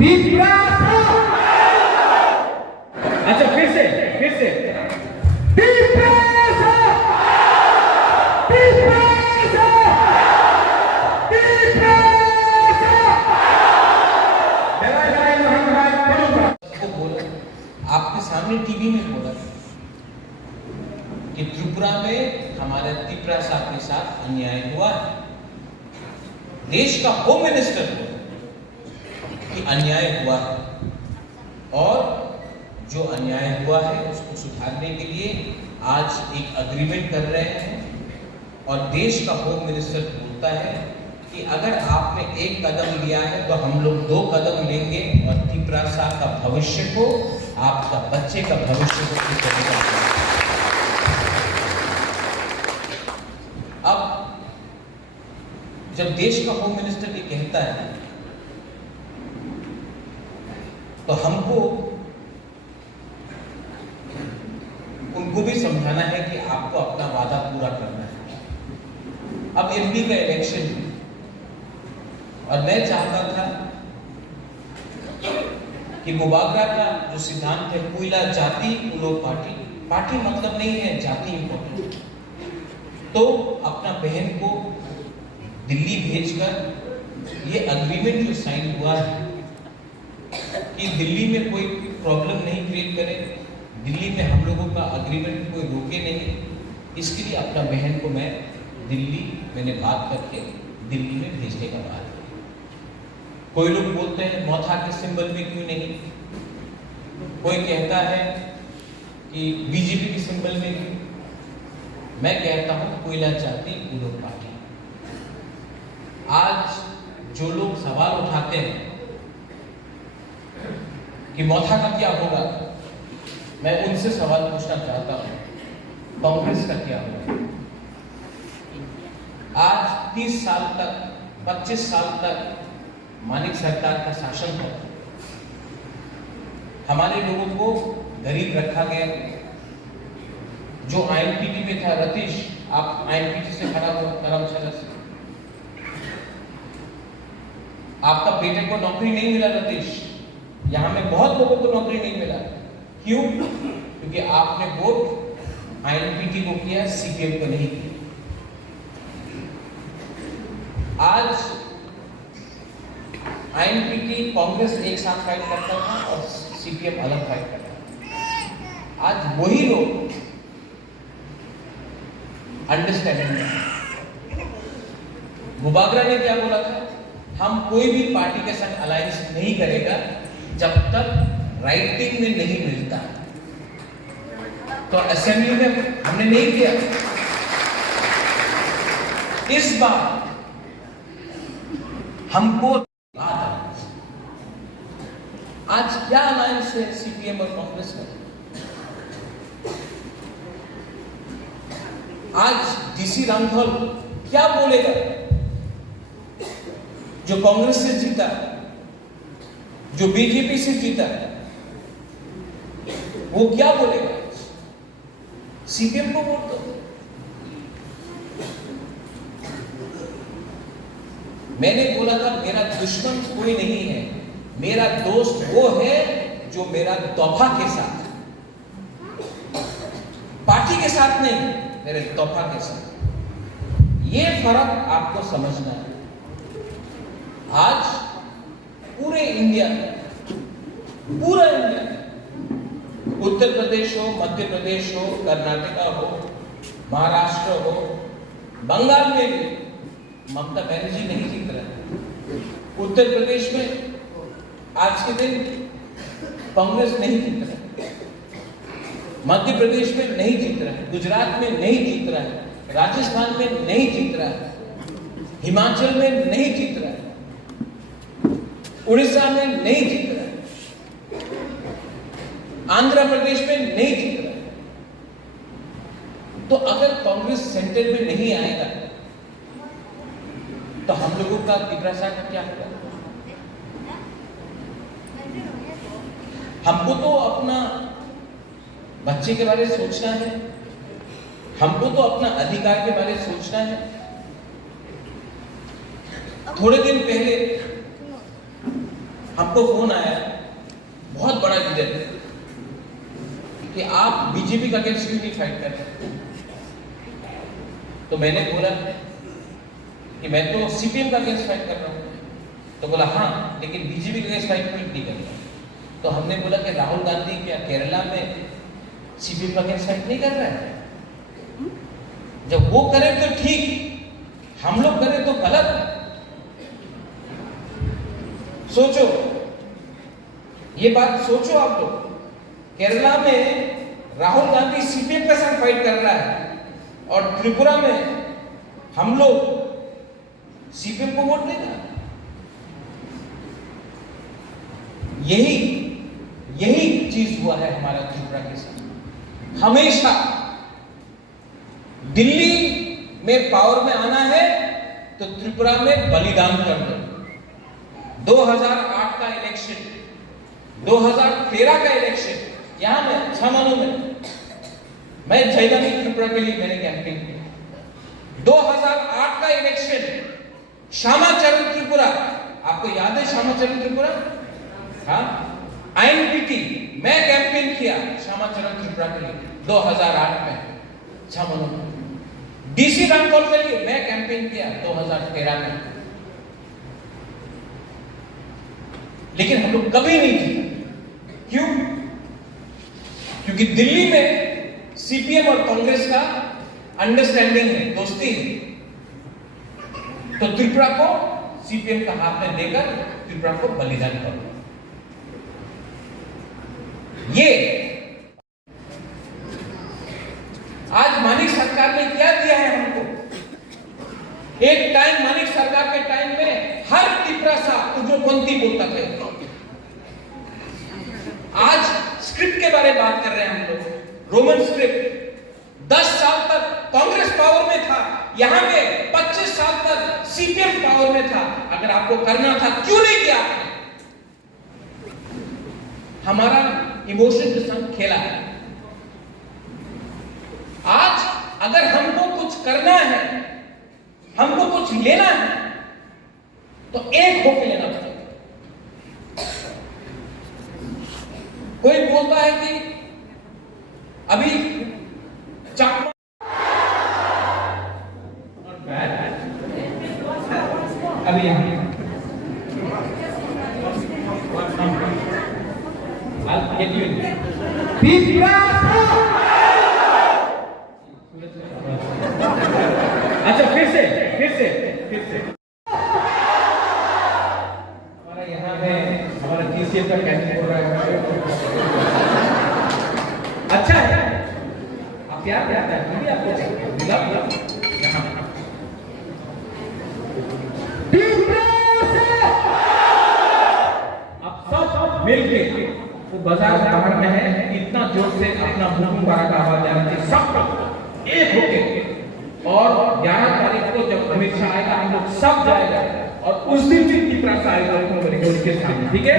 अच्छा फिर से आपके सामने टीवी में बोला कि त्रिपुरा में हमारे त्रिपुरा साहब के साथ अन्याय हुआ है। देश का होम मिनिस्टर बोला कि अन्याय हुआ है और जो अन्याय हुआ है उसको सुधारने के लिए आज एक एग्रीमेंट कर रहे हैं। और देश का होम मिनिस्टर बोलता है कि अगर आपने एक कदम लिया है तो हम लोग 2 कदम लेंगे और त्रिपुरा साहब का भविष्य को, आपका बच्चे का भविष्य को अब जब देश का होम मिनिस्टर ये कहता है तो हमको उनको भी समझाना है कि आपको अपना वादा पूरा करना है। अब एमपी का इलेक्शन है और मैं चाहता था कि मुबागरा का जो सिद्धांत है, कोयला जाति उलो पार्टी मतलब नहीं है जाति इंपॉर्टेंट, तो अपना बहन को दिल्ली भेजकर ये एग्रीमेंट जो साइन हुआ है कि दिल्ली में कोई प्रॉब्लम नहीं क्रिएट करे, दिल्ली में हम लोगों का एग्रीमेंट कोई रोके नहीं, इसके लिए अपना बहन को मैंने बात करके दिल्ली में भेजने का बात है। कोई लोग बोलते हैं मौथा के सिंबल में क्यों नहीं, कोई कहता है कि बीजेपी के सिंबल में क्यों। मैं कहता हूं कोयला जाति उलो पार्टी। आज जो लोग सवाल उठाते हैं कि मौथा का क्या होगा, मैं उनसे सवाल पूछना चाहता हूं कांग्रेस का क्या होगा। आज 30 साल तक 25 साल तक मानिक सरकार का शासन था, हमारे लोगों को गरीब रखा गया। जो आईएनपीटी में था रतीश, आप आईएनपीटी से खड़ा हो धर्मशाला से, आपका बेटे को नौकरी नहीं मिला रतीश, यहां में बहुत लोगों को नौकरी नहीं मिला। क्यों? क्योंकि आपने वोट आईएनपीटी को किया, सीपीएम को नहीं किया। आज आईएनपीटी कांग्रेस एक साथ फाइट करता था और सीपीएम अलग फाइट करता था। आज वही लोग अंडरस्टैंडिंग में। मुबागरा ने क्या बोला था, हम कोई भी पार्टी के साथ अलायंस नहीं करेगा जब तक राइटिंग में नहीं मिलता। तो असेंबली में हमने नहीं किया। इस बार हमको आज क्या अलायंस है सीपीएम और कांग्रेस का। आज डीसी रामथल क्या बोलेगा, जो कांग्रेस से जीता, जो बीजेपी से जीता, वो क्या बोलेगा? सीपीएम को वोट दो। मैंने बोला था मेरा दुश्मन कोई नहीं है, मेरा दोस्त वो है जो मेरा तोहफा के साथ, पार्टी के साथ नहीं, मेरे तोहफा के साथ। ये फर्क आपको समझना है। आज पूरा इंडिया, उत्तर प्रदेश हो, मध्य प्रदेश हो, कर्नाटका हो, महाराष्ट्र हो, बंगाल में भी ममता बनर्जी नहीं जीत रहा। उत्तर प्रदेश में आज के दिन कांग्रेस नहीं जीत रहा, मध्य प्रदेश में नहीं जीत रहा है, गुजरात में नहीं जीत रहा है, राजस्थान में नहीं जीत रहा है, हिमाचल में नहीं जीत रहा है, उड़ीसा में नहीं जीत रहा है, आंध्र प्रदेश में नहीं जीत रहा है। तो अगर कांग्रेस सेंटर में नहीं आएगा तो हम लोगों का त्रिपुरा साहब का क्या होगा? हमको तो अपना बच्चे के बारे में सोचना है, हमको तो अपना अधिकार के बारे में सोचना है। थोड़े दिन पहले हमको फोन आया बहुत बड़ा लीडर कि आप बीजेपी का अगेंस्ट क्यों नहीं फाइट कर रहे। तो मैंने बोला कि मैं तो सीपीएम का अगेंस्ट फाइट कर रहा हूँ। तो बोला हाँ, लेकिन बीजेपी का अगेंस्ट फाइट नहीं कर रहा। तो हमने बोला कि राहुल गांधी क्या केरला में सीपीएम का अगेंस्ट फाइट नहीं कर रहा है? जब वो करे तो ठीक, हम लोग करें तो गलत। सोचो, ये बात सोचो आप लोग। केरला में राहुल गांधी सीपीएम के साथ फाइट कर रहा है और त्रिपुरा में हम लोग सीपीएम को वोट देगा। यही चीज हुआ है हमारा त्रिपुरा के साथ। हमेशा दिल्ली में पावर में आना है तो त्रिपुरा में बलिदान कर दो। 2008 का इलेक्शन, 2013 का इलेक्शन, यहां में छमानों में मैं जयदानी त्रिपुरा के लिए मैंने कैंपेन किया। 2008 का इलेक्शन श्यामाचरण त्रिपुरा, आपको याद है श्यामाचरण त्रिपुरा? हाँ, आईएनपीटी मैं कैंपेन किया श्यामाचरण त्रिपुरा के लिए 2008 में छमानों में। डीसी रामकौर के लिए मैं कैंपेन किया 2013 में। लेकिन हम लोग कभी नहीं जीते। क्यों? क्योंकि दिल्ली में सीपीएम और कांग्रेस का अंडरस्टैंडिंग है, दोस्ती है। तो त्रिपुरा को सीपीएम का हाथ में देकर त्रिपुरा को बलिदान करो। ये आज मानिक सरकार ने क्या दिया है हमको? एक टाइम मानिक सरकार के टाइम में हर त्रिपुरा सा उग्रपंथी बोलता था। आज स्क्रिप्ट के बारे में बात कर रहे हैं हम लोग, रोमन स्क्रिप्ट। 10 साल तक कांग्रेस पावर में था, यहां में 25 साल तक सीपीएम पावर में था। अगर आपको करना था क्यों नहीं किया आपने? हमारा इमोशन के साथ खेला है। आज अगर हमको कुछ करना है, हमको कुछ लेना है, तो एक होके लेना पड़ेगा। कोई बोलता है कि अभी अभी यहां अच्छा, फिर से हमारा यहाँ है, हमारा टीसीएस का कैंडिडेट हो रहा है। अच्छा है, आप क्या कहते हैं? आपको मिला यहाँ आप सब मिलके, वो बाजार बाहर में है, इतना जोर से अपना भूमि बारा का आवाज जाना चाहिए सब एक होके। और 11 तारीख को जब अमित शाह आएगा, हम लोग सब जाएगा और उस दिन भी त्रिपुरा से आएगा उनके सामने, ठीक है?